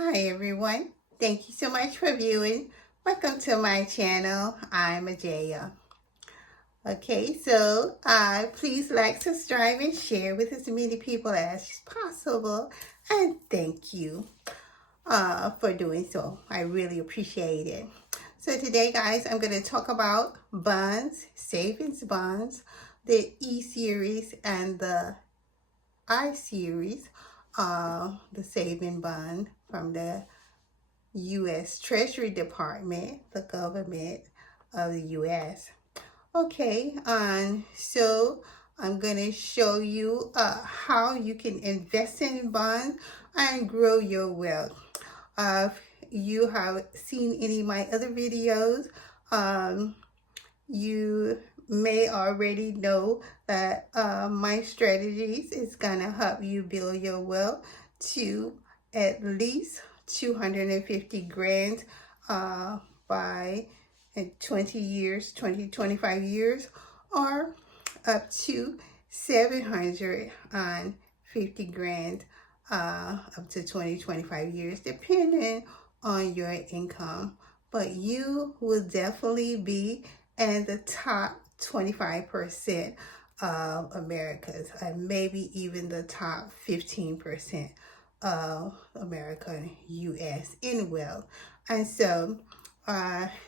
Hi everyone. Thank you so much for viewing. Welcome to my channel. I'm Ajaya. Okay, so please like, subscribe, and share with as many people as possible. And thank you for doing so. I really appreciate it. So today, guys, I'm going to talk about bonds, savings bonds, the E series and the I series, the saving bond from the U.S. Treasury Department, the government of the U.S. Okay, so I'm going to show you how you can invest in bonds and grow your wealth. If you have seen any of my other videos, you may already know that my strategies is going to help you build your wealth to at least 250 grand by 20 years, 25 years, or up to 750 grand up to 25 years, depending on your income. But you will definitely be in the top 25% of Americans, and maybe even the top 15% of America, U.S. in wealth. And so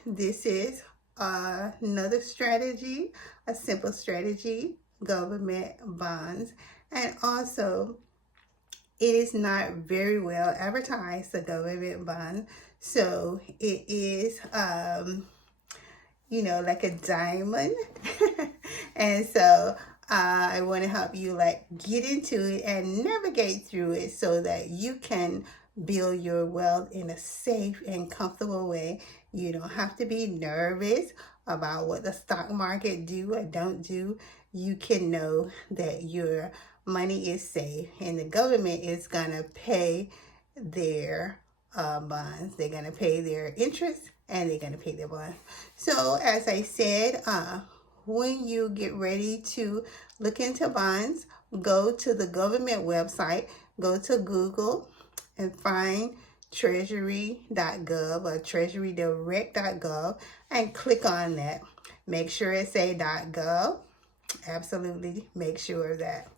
this is another strategy, a simple strategy, government bonds. And also, it is not very well advertised, the government bond. So it is, like a diamond. And so I want to help you get into it and navigate through it so that you can build your wealth in a safe and comfortable way. You don't have to be nervous about what the stock market do or don't do. You can know that your money is safe and the government is going to pay their bonds. They're going to pay their interest and they're going to pay their bonds. So as I said, when you get ready to look into bonds, go to the government website, go to Google and find treasury.gov or treasurydirect.gov and click on that. Make sure it say .gov. Absolutely make sure of that.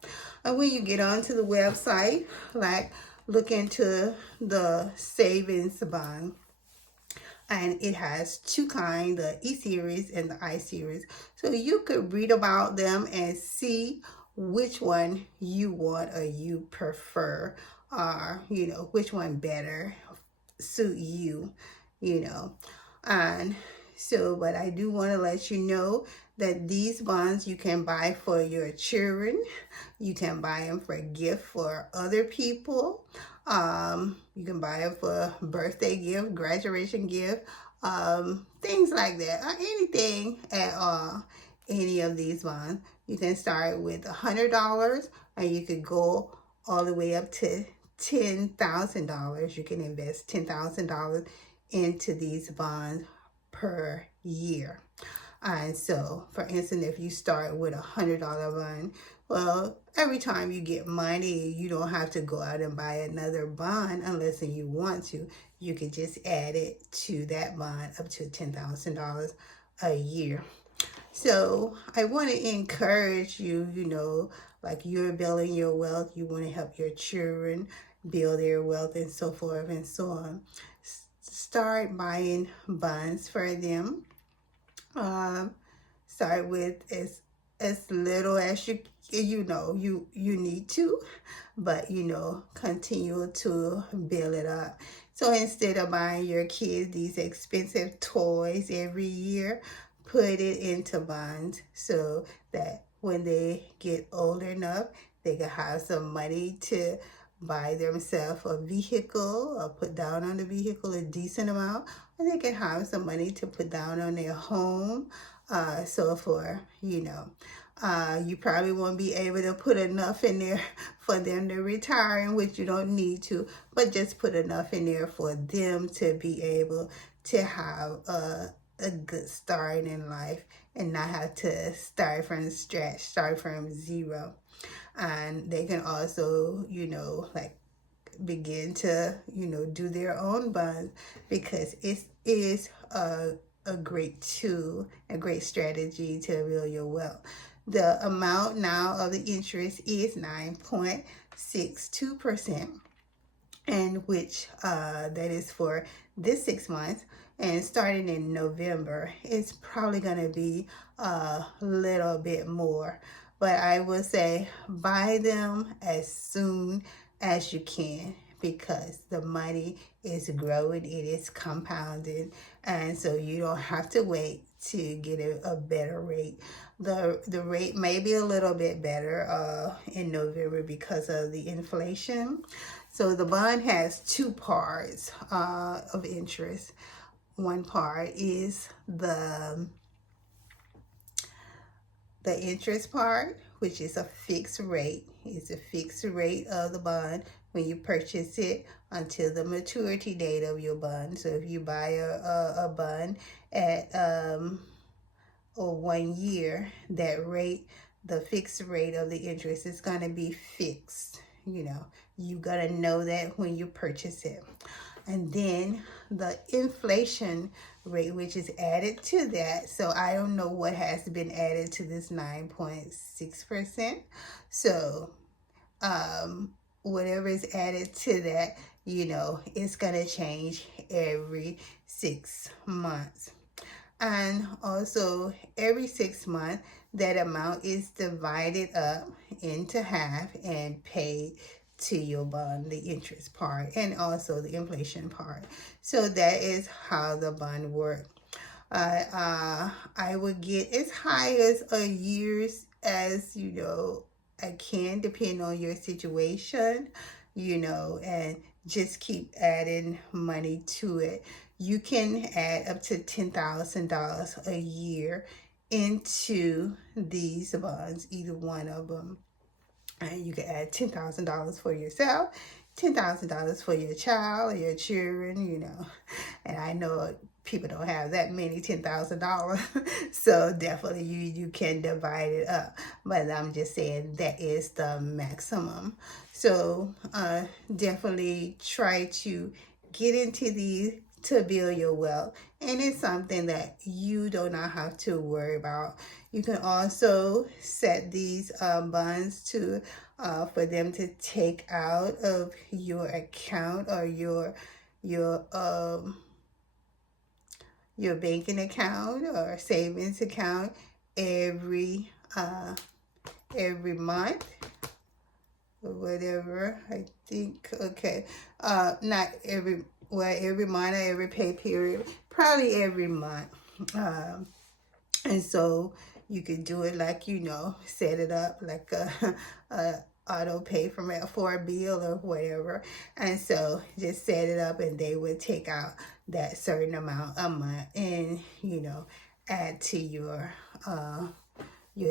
And when you get onto the website, look into the savings bond. And it has two kinds, the E series and the I series. So you could read about them and see which one you want or you prefer, or which one better suit you. And so, but I do want to let you know that these bonds you can buy for your children. You can buy them for a gift for other people. You can buy them for birthday gift, graduation gift, things like that, or anything at all. Any of these bonds. You can start with $100 and you could go all the way up to $10,000. You can invest $10,000 into these bonds per year. And so, for instance, if you start with $100 bond, well, every time you get money, you don't have to go out and buy another bond unless you want to. You can just add it to that bond up to $10,000 a year. So I want to encourage you, like you're building your wealth, you want to help your children build their wealth and so forth and so on. Start buying bonds for them. Start with as little as you need to, but continue to build it up. So instead of buying your kids these expensive toys every year, put it into bonds so that when they get old enough, they can have some money to buy themselves a vehicle or put down on the vehicle a decent amount, and they can have some money to put down on their home, so for you probably won't be able to put enough in there for them to retire, in which you don't need to, but just put enough in there for them to be able to have a good start in life and not have to start from scratch, start from zero. And they can also, begin to, do their own bonds, because it is a great tool, a great strategy to build your wealth. The amount now of the interest is 9.62%, and which that is for this 6 months. And starting in November, it's probably going to be a little bit more. But I would say buy them as soon as you can, because the money is growing, it is compounding, and so you don't have to wait to get a better rate. The rate may be a little bit better in November because of the inflation. So the bond has two parts of interest. One part is the interest part, which is a fixed rate. It's a fixed rate of the bond when you purchase it until the maturity date of your bond. So if you buy a bond at 1 year, that rate, the fixed rate of the interest is going to be fixed. You're going to know that when you purchase it. And then the inflation rate, which is added to that. So I don't know what has been added to this 9.6%. So whatever is added to that, it's going to change every 6 months. And also every 6 months, that amount is divided up into half and paid to your bond, the interest part, and also the inflation part. So that is how the bond works. I would get as high as a year's as I can, depending on your situation, and just keep adding money to it. You can add up to $10,000 a year into these bonds, either one of them. And you can add $10,000 for yourself, $10,000 for your child or your children, And I know people don't have that many $10,000, so definitely you can divide it up. But I'm just saying that is the maximum. So definitely try to get into these to build your wealth, and it's something that you do not have to worry about. You can also set these bonds to for them to take out of your account or your banking account or savings account every month or whatever. I think not every month or every pay period, probably every month. And so you could do it like, set it up like a auto pay for a bill or whatever. And so just set it up and they would take out that certain amount a month and, add to your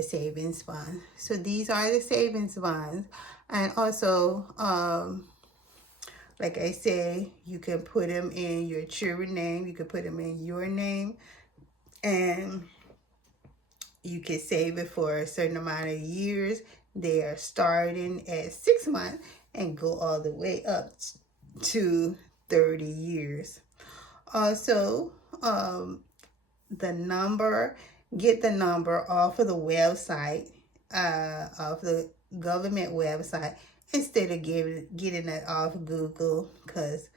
savings bond. So these are the savings bonds. And also, like I say, you can put them in your children's name. You can put them in your name. And you can save it for a certain amount of years. They are starting at 6 months and go all the way up to 30 years. Also, get the number off of the website, off the government website, instead of getting it off Google, because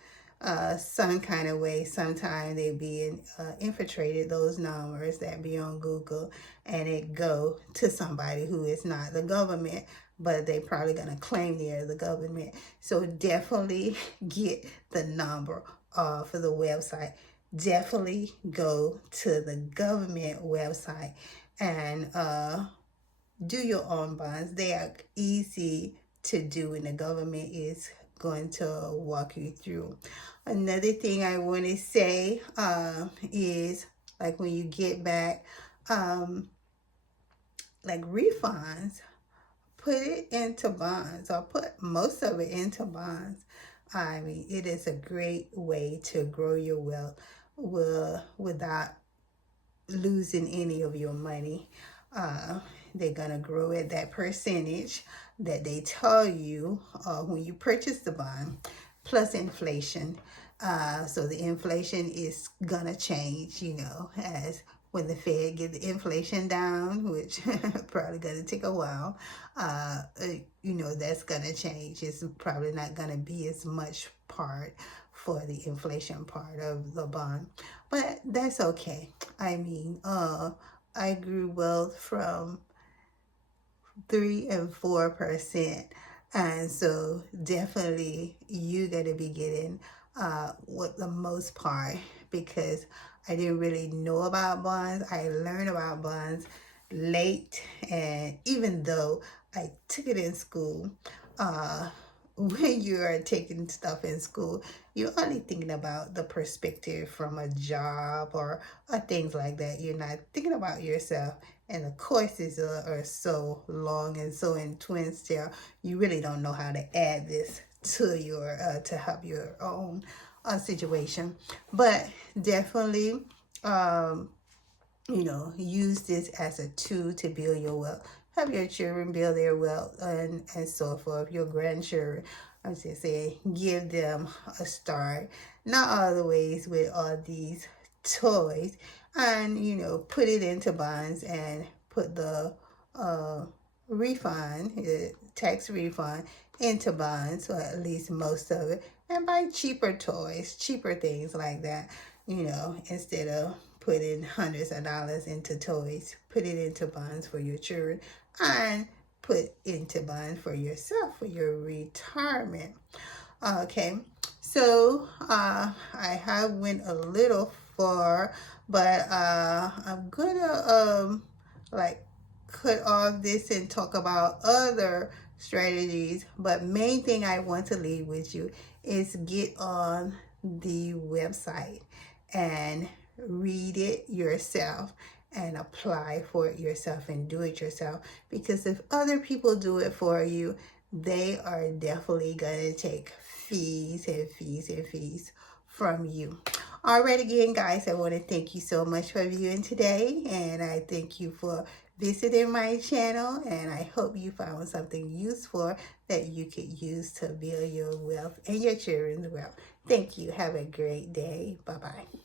some kind of way, sometimes they be infiltrated, those numbers that be on Google, and it go to somebody who is not the government, but they probably gonna claim they're the government. So definitely get the number off of the website. Definitely go to the government website and do your own bonds. They are easy to do, and the government is going to walk you through. Another thing I want to say is, like, when you get back like refunds, put it into bonds, or put most of it into bonds. I mean, it is a great way to grow your wealth without losing any of your money. they're going to grow at that percentage that they tell you when you purchase the bond, plus inflation. So the inflation is going to change, you know, as when the Fed get the inflation down, which probably going to take a while, you know, that's going to change. It's probably not going to be as much part for the inflation part of the bond, but that's okay. I mean, I grew wealth from 3 and 4%. And so definitely you got to be getting what the most part, because I didn't really know about bonds. I learned about bonds late, and even though I took it in school, when you are taking stuff in school, you're only thinking about the perspective from a job or things like that. You're not thinking about yourself. And the courses are so long and so intense there, you really don't know how to add this to your to help your own situation. But definitely, you know, use this as a tool to build your wealth. Help your children build their wealth, and so forth. Your grandchildren, I'm just saying, give them a start. Not all the ways with all these toys, and you know, put it into bonds and put the refund, tax refund, into bonds, or at least most of it, and buy cheaper toys, cheaper things like that, you know, instead of putting hundreds of dollars into toys. Put it into bonds for your children, and put into bonds for yourself, for your retirement. Okay, so I have went a little far, but I'm gonna like cut off this and talk about other strategies. But main thing I want to leave with you is get on the website and read it yourself and apply for it yourself and do it yourself, because if other people do it for you, they are definitely going to take fees and fees and fees from you. All right, again, guys, I want to thank you so much for viewing today, and I thank you for visiting my channel, and I hope you found something useful that you could use to build your wealth and your children's wealth. Thank you. Have a great day. Bye-bye.